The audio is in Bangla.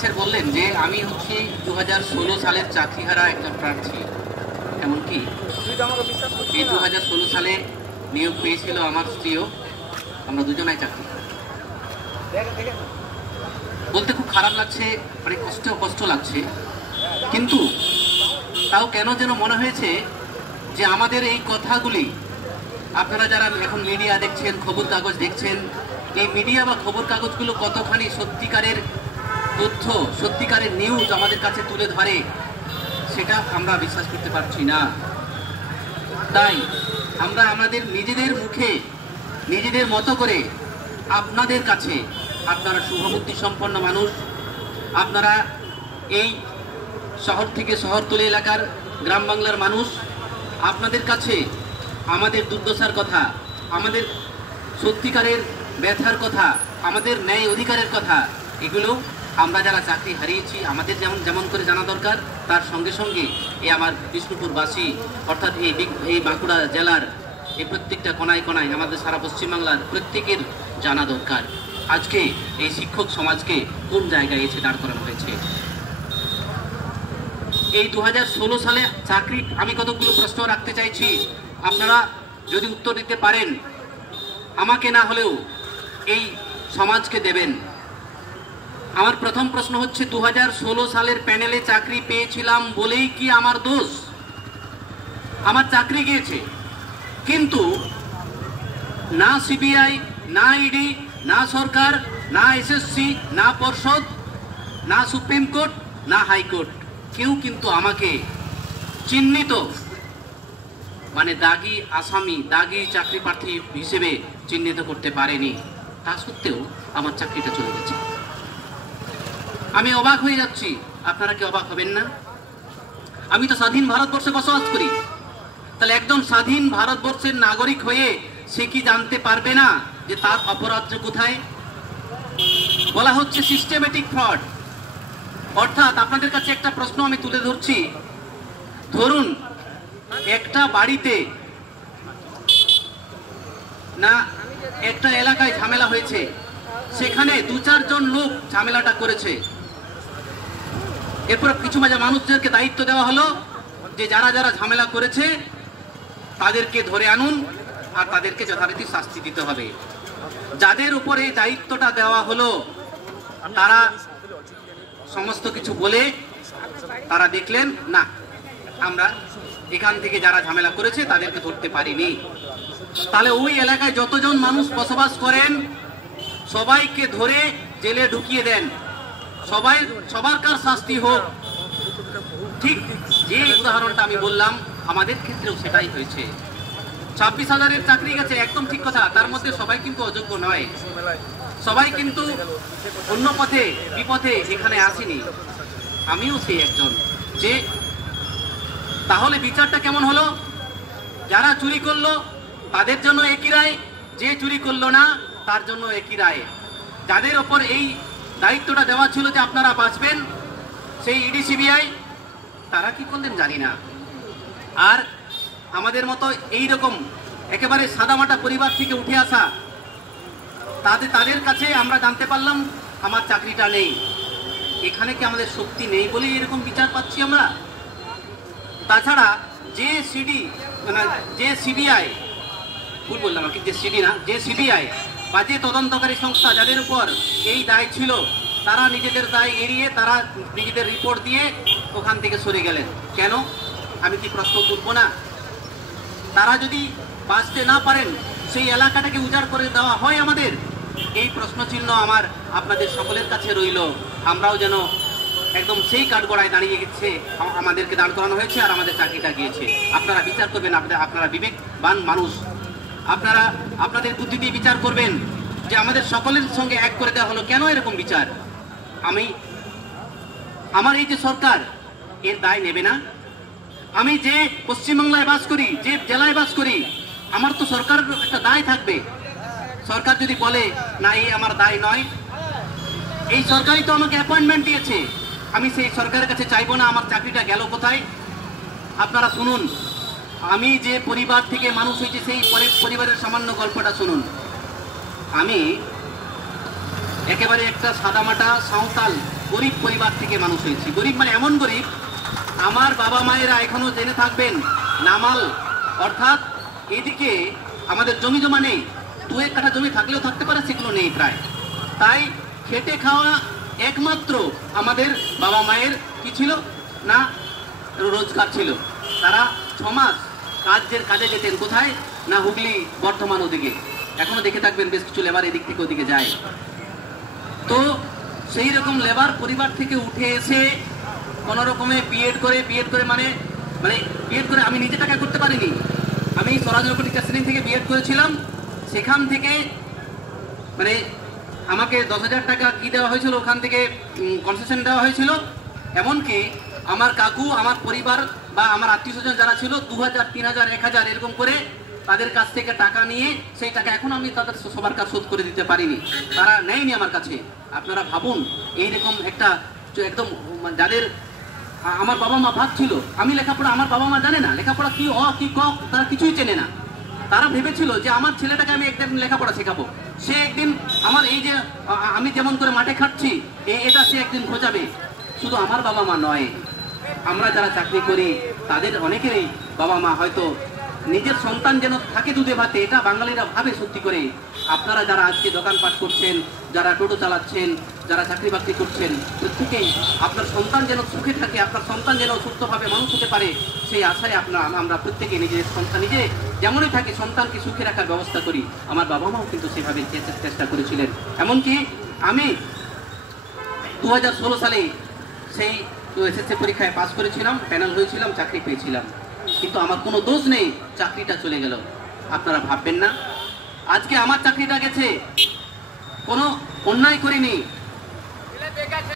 স্যার বললেন যে আমি হচ্ছি 2016 সালের চাকরিহারা একজন প্রার্থী, এমনকি এই 2016 সালে নিয়োগ পেয়েছিল আমার স্ত্রীও, আমরা দুজনাই চাকরি। বলতে খুব খারাপ লাগছে, মানে কষ্ট লাগছে, কিন্তু তাও কেন যেন মনে হয়েছে যে আমাদের এই কথাগুলি আপনারা যারা এখন মিডিয়া দেখছেন, খবর কাগজ দেখছেন, এই মিডিয়া বা খবর কাগজগুলো কতখানি সত্যিকারের তথ্য, সত্যিকারের নিউজ আমাদের কাছে তুলে ধরে সেটা আমরা বিশ্বাস করতে পারছি না। তাই আমরা আমাদের নিজেদের মুখে নিজেদের মতো করে আপনাদের কাছে, আপনারা শুভবুদ্ধি সম্পন্ন মানুষ, আপনারা এই শহর থেকে শহরতলি এলাকার গ্রাম বাংলার মানুষ, আপনাদের কাছে আমাদের দুর্দশার কথা, আমাদের সত্যিকারের ব্যথার কথা, আমাদের ন্যায় অধিকারের কথা, এগুলো আমরা যারা চাকরি হারিয়েছি আমাদের যেমন করে জানা দরকার, তার সঙ্গে সঙ্গে এই আমার বিষ্ণুপুরবাসী অর্থাৎ এই বাঁকুড়া জেলার এই প্রত্যেকটা কোনায় কোনায় আমাদের সারা পশ্চিমবাংলার প্রত্যেকের জানা দরকার আজকে এই শিক্ষক সমাজকে কোন জায়গায় এসে দাঁড় করানো হয়েছে। এই 2016 সালে চাকরি আমি কতগুলো প্রশ্ন রাখতে চাইছি, আপনারা যদি উত্তর দিতে পারেন আমাকে না হলেও এই সমাজকে দেবেন। আমার প্রথম প্রশ্ন হচ্ছে 2016 সালের প্যানেলে চাকরি পেয়েছিলাম বলেই কি আমার দোষ? আমার চাকরি গিয়েছে, কিন্তু না সিবিআই, না ইডি, না সরকার, না এসএসসি, না পর্ষদ, না সুপ্রিম কোর্ট, না হাইকোর্ট, কেউ কিন্তু আমাকে চিহ্নিত মানে দাগি আসামি, দাগি চাকরি প্রার্থী হিসেবে চিহ্নিত করতে পারেনি। তা সত্ত্বেও আমার চাকরিটা চলে গেছে। আমি অবাক হয়ে যাচ্ছি, আপনারা কি অবাক হবেন না? আমি তো স্বাধীন ভারতবর্ষে বসবাস করি, তাহলে একদম স্বাধীন ভারতবর্ষের নাগরিক হয়ে সে কি জানতে পারবে না যে তার অপরাধ কোথায়? বলা হচ্ছে সিস্টেমেটিক ফ্রড। অর্থাৎ আপনাদের কাছে একটা প্রশ্ন আমি তুলে ধরছি, ধরুন একটা বাড়িতে না একটা এলাকায় ঝামেলা হয়েছে, সেখানে 2-4 জন লোক ঝামেলাটা করেছে, এরপর কিছু মানুষদেরকে দায়িত্ব দেওয়া হলো যে যারা যারা ঝামেলা করেছে তাদেরকে ধরে আনুন আর তাদেরকে যথারীতি শাস্তি দিতে হবে। যাদের উপরে দায়িত্বটা দেওয়া হলো তারা সমস্ত কিছু বলে তারা দেখলেন না, আমরা এখান থেকে যারা ঝামেলা করেছে তাদেরকে ধরতে পারিনি। তাহলে ওই এলাকায় যতজন মানুষ বসবাস করেন সবাইকে ধরে জেলে ঢুকিয়ে দেন, সবারকার শাস্তি হোক। ঠিক যে উদাহরণটা আমি বললাম আমাদের ক্ষেত্রেও সেটাই হয়েছে। 26,000-এর চাকরি গেছে, একদম ঠিক কথা। তার মধ্যে সবাই কিন্তু অযোগ্য নয়, সবাই কিন্তু অন্য পথে বিপথে এখানে আসেনি, আমিও সেই একজন। যে তাহলে বিচারটা কেমন হলো? যারা চুরি করলো তাদের জন্য একই রায়, যে চুরি করলো না তার জন্য একই রায়। যাদের ওপর এই দায়িত্বটা দেওয়া ছিল যে আপনারা বাঁচবেন, সেই ইডি সিবিআই, তারা কি করলেন জানি না। আর আমাদের মতো এই রকম একেবারে সাদামাটা পরিবার থেকে উঠে আসা তাদের কাছে আমরা জানতে পারলাম আমার চাকরিটা নেই। এখানে কি আমাদের শক্তি নেই বলেই এরকম বিচার পাচ্ছি আমরা? তাছাড়া যে সিবিআই, ভুল বললাম আর কি, যে সিডি না, যে সিবিআই বা যে তদন্তকারী সংস্থা যাদের উপর এই দায় ছিল, তারা নিজেদের দায় এড়িয়ে তারা নিজেদের রিপোর্ট দিয়ে ওখান থেকে সরে গেলেন। কেন? আমি কি প্রশ্ন তুলবো না? তারা যদি বাঁচতে না পারেন সেই এলাকাটাকে উজাড় করে দেওয়া হয় আমাদের, এই প্রশ্ন চিহ্ন আমার আপনাদের সকলের কাছে রইল। আমরাও যেন একদম সেই কাঠগড়ায় দাঁড়িয়ে গেছে, আমাদেরকে দাঁড় করানো হয়েছে আর আমাদের চাকরিটা গিয়েছে। আপনারা বিচার করবেন, আপনারা বিবেকবান মানুষ, আপনারা আপনাদের বুদ্ধি দিয়ে বিচার করবেন যে আমাদের সকলের সঙ্গে এক করে দেওয়া হলো, কেন এরকম বিচার? আমার এই যে সরকার, এর দায় নেবে না? আমি যে পশ্চিমবাংলায় বাস করি, যে জেলায় বাস করি, আমার তো সরকারের একটা দায় থাকবে। সরকার যদি বলে না এই আমার দায় নয়, এই সরকারই তো আমাকে অ্যাপয়েন্টমেন্ট দিয়েছে, আমি সেই সরকারের কাছে চাইবো না আমার চাকরিটা গেল কোথায়? আপনারা শুনুন, আমি যে পরিবার থেকে মানুষ হয়েছে সেই পরিবারের সামান্য গল্পটা শুনুন। আমি একেবারে একটা সাদামাটা সাঁওতাল গরিব পরিবার থেকে মানুষ হয়েছি। গরিব মানে এমন গরিব, আমার বাবা মায়েরা এখনো জেনে থাকবেন নামাল, অর্থাৎ এদিকে আমাদের জমি জমা নেই, 2-1 কাঠা জমি থাকলেও থাকতে পারে, সেগুলো নেই প্রায়। তাই খেটে খাওয়া একমাত্র আমাদের বাবা মায়ের কি ছিল না, রোজগার ছিল। তারা 6 মাস কাজে যেতেন কোথায় না, হুগলি বর্ধমান ওদিকে, এখনো দেখে থাকবেন বেশ কিছু লেবার এদিক থেকে ওদিকে যায়। তো সেই রকম লেবার পরিবার থেকে উঠে এসে কোনো রকমে বিএড করে মানে বিএড করে আমি নিজে টাকা করতে পারিনি। আমি স্বরাজনগর টিচার ট্রেনিং থেকে বিএড করেছিলাম। সেখান থেকে মানে আমাকে 10,000 টাকা কি দেওয়া হয়েছিল, ওখান থেকে কনসেশন দেওয়া হয়েছিল। এমনকি আমার কাকু, আমার পরিবার বা আমার আত্মীয় স্বজন যারা ছিল 2,000, 3,000, 1,000 এরকম করে তাদের কাছ থেকে টাকা নিয়ে, সেই টাকা এখন আমি তাদের সবার কাছে শোধ করে দিতে পারিনি, তারা নেয়নি আমার কাছে। আপনারা ভাবুন, এইরকম একটা একদম যাদের আমার বাবা মা ভাবছিল আমি লেখাপড়া, আমার বাবা মা জানে না লেখাপড়া কি, কি ক, তারা কিছুই চেনে না। তারা ভেবেছিল যে আমার ছেলেটাকে আমি একদিন লেখাপড়া শেখাবো, সে একদিন আমার এই যে আমি যেমন করে মাঠে খাটছি এটা সে একদিন খোঁজাবে। শুধু আমার বাবা মা নয়, আমরা যারা চাকরি করি তাদের অনেকেরই বাবা মা হয়তো নিজের সন্তান যেন থাকে দুধে ভাতে, এটা বাঙালিরা ভাবে সত্যি করে। আপনারা যারা আজকে দোকানপাট করছেন, যারা টোটো চালাচ্ছেন, যারা চাকরি বাকরি করছেন, প্রত্যেকেই আপনার সন্তান যেন সুখে থাকে, আপনার সন্তান যেন সুস্থভাবে মানুষ হতে পারে, সেই আশায় আমরা প্রত্যেকে নিজের সন্তান নিজে যেমনই থাকে সন্তানকে সুখে রাখার ব্যবস্থা করি। আমার বাবা মাও কিন্তু সেভাবে চেষ্টা করেছিলেন। এমনকি আমি 2016 সালে সেই এসএসসি পরীক্ষায় পাস করেছিলাম, প্যানেল হয়েছিলাম, চাকরি পেয়েছিলাম, কিন্তু আমার কোনো দোষ নেই, চাকরিটা চলে গেল। আপনারা ভাববেন না আজকে আমার চাকরিটা গেছে, কোনো অন্যায় করিনি,